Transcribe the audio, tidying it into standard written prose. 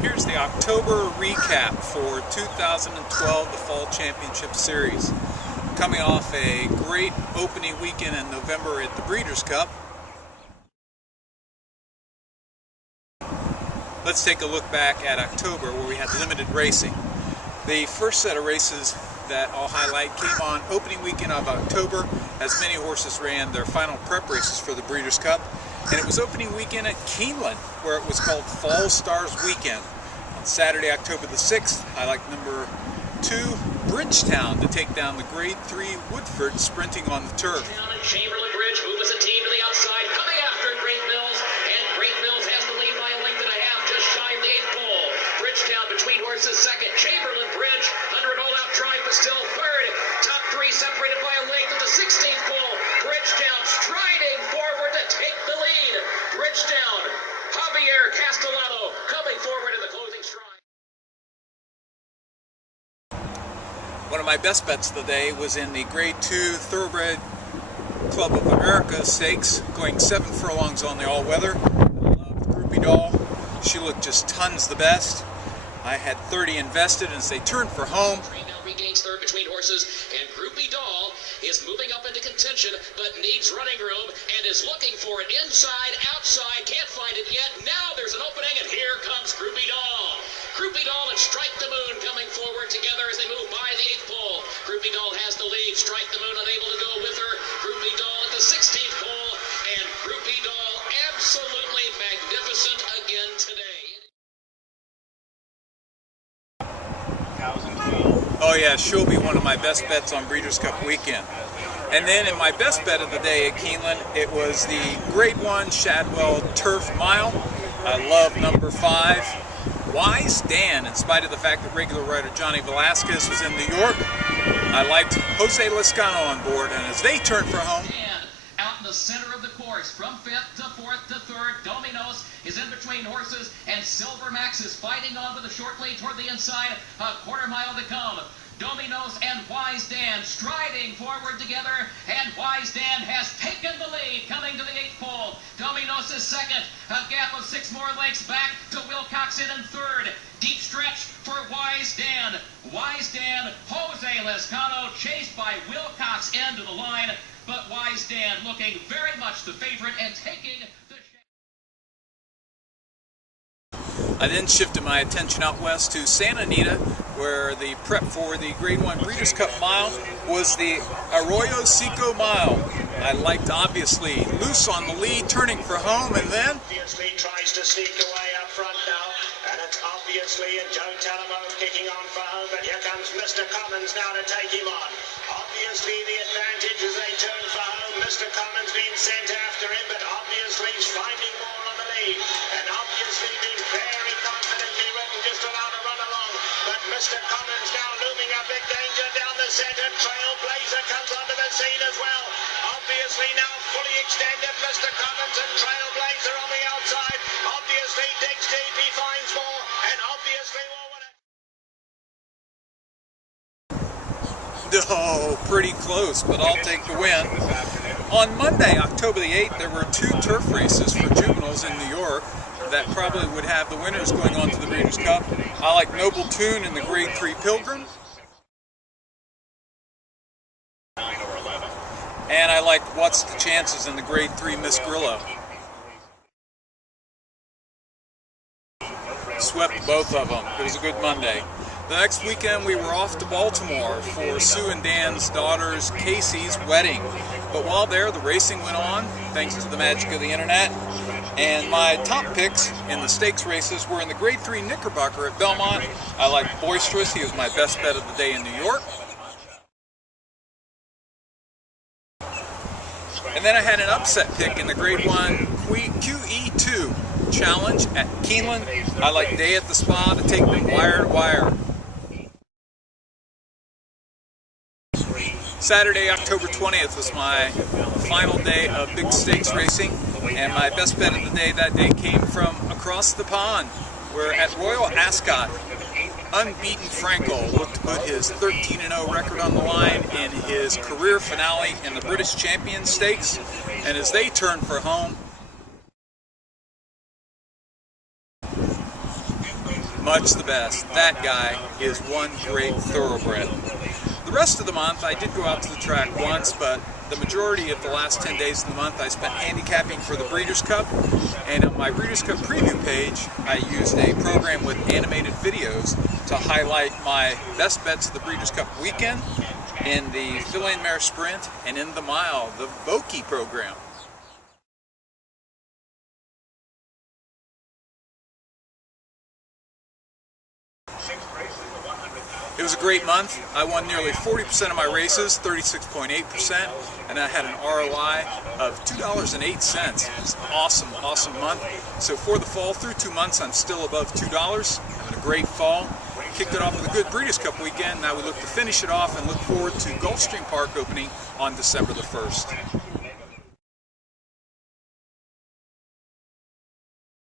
Here's the October recap for 2012, the Fall Championship Series. Coming off a great opening weekend in November at the Breeders' Cup. Let's take a look back at October, where we had limited racing. The first set of races that I'll highlight came on opening weekend of October, as many horses ran their final prep races for the Breeders' Cup. And it was opening weekend at Keeneland, where it was called Fall Stars Weekend. On Saturday, October the 6th, I like number 2, Bridgetown, to take down the Grade 3 Woodford, sprinting on the turf. Chamberlain Bridge, who was a team to the outside, coming after Great Mills, and Great Mills has the lead by a length and a half, just shy of the 8th pole. Bridgetown between horses second, Chamberlain Bridge under an all-out drive, but still third. Top 3 separated by a length of the 16th pole. Bridgetown striding forward to take the lead. Bridgetown, Javier Castellano coming forward in the closing stride. One of my best bets of the day was in the Grade 2 Thoroughbred Club of America Stakes, going 7 furlongs on the all-weather. I loved Groupie Doll. She looked just tons the best. I had 30 invested, and as they turned for home, Now regains third between horses, and Groupie Doll is moving up into contention, but needs running room and is looking for it inside, outside, can't find it yet. Now there's an opening, and here comes Groupie Doll. Groupie Doll and Strike the Moon coming forward together as they move by the 8th pole. Groupie Doll has the lead. Strike the Moon unable to go with her. Groupie Doll at the 16th pole, and Groupie Doll absolutely magnificent again today. oh yeah, she'll be one of my best bets on Breeders' Cup weekend. And then in my best bet of the day at Keeneland, it was the Grade 1 Shadwell Turf Mile. I love number 5, Wise Dan, in spite of the fact that regular rider Johnny Velasquez was in New York. I liked Jose Lezcano on board, and as they turned for home, Out in the center of the course, from 5th to 4th to 3rd, Dominos is in between horses, and Silver Max is fighting on with a short lead toward the inside, a quarter mile to come. Dominos and Wise Dan striding forward together, and Wise Dan has taken the lead, coming to the 8th pole. Dominos is second, a gap of 6 more lengths back to Wilcox in 3rd. Deep stretch for Wise Dan. Wise Dan, Jose Lezcano, chased by Wilcox into the line, but Wise Dan looking very much the favorite and taking the... I then shifted my attention out west to Santa Anita, where the prep for the Grade 1 Breeders' Cup Mile was the Arroyo Seco Mile. I liked, obviously, Loose on the lead, turning for home, and then Obviously tries to sneak away up front now, and it's obviously and Joe Talamo kicking on for home, but here comes Mr. Commons now to take him on. Obviously the advantage as they turn for home. Mr. Commons being sent after him, but obviously he's finding more on the lead, and obviously being very confidently ridden, just allowed to run along. But Mr. Commons now looming a big danger down the center. Trailblazer comes onto the scene as well. Obviously now fully extended, Mr. Commons and Trailblazer on the outside. Obviously digs deep, he finds more, and obviously oh, pretty close, but I'll take the win. On Monday, October the 8th, there were 2 turf races for juveniles in New York that probably would have the winners going on to the Breeders' Cup. I like Noble Tune in the Grade 3 Pilgrim. And I like What's the Chances in the Grade 3 Miss Grillo. Swept both of them. It was a good Monday. The next weekend we were off to Baltimore for Sue and Dan's daughter's Casey's wedding. But while there, the racing went on, thanks to the magic of the internet. And my top picks in the stakes races were in the Grade 3 Knickerbocker at Belmont. I like Boisterous. He was my best bet of the day in New York. And then I had an upset pick in the Grade 1 QE2 Challenge at Keeneland. I like Day at the Spa to take them wire to wire. Saturday, October 20th was my final day of big stakes racing, and my best bet of the day that day came from across the pond, where at Royal Ascot, unbeaten Franco looked to put his 13-0 record on the line in his career finale in the British Champion Stakes, and as they turn for home, much the best. That guy is one great thoroughbred. The rest of the month, I did go out to the track once, but the majority of the last 10 days of the month I spent handicapping for the Breeders' Cup. And on my Breeders' Cup preview page, I used a program with animated videos to highlight my best bets of the Breeders' Cup weekend in the Filly and Mare Sprint and in the mile, the Vokey program. It was a great month. I won nearly 40% of my races, 36.8%, and I had an ROI of $2.08. It was an awesome, awesome month. So for the fall, through 2 months, I'm still above $2. Having a great fall. Kicked it off with a good Breeders' Cup weekend. Now we look to finish it off and look forward to Gulfstream Park opening on December the 1st.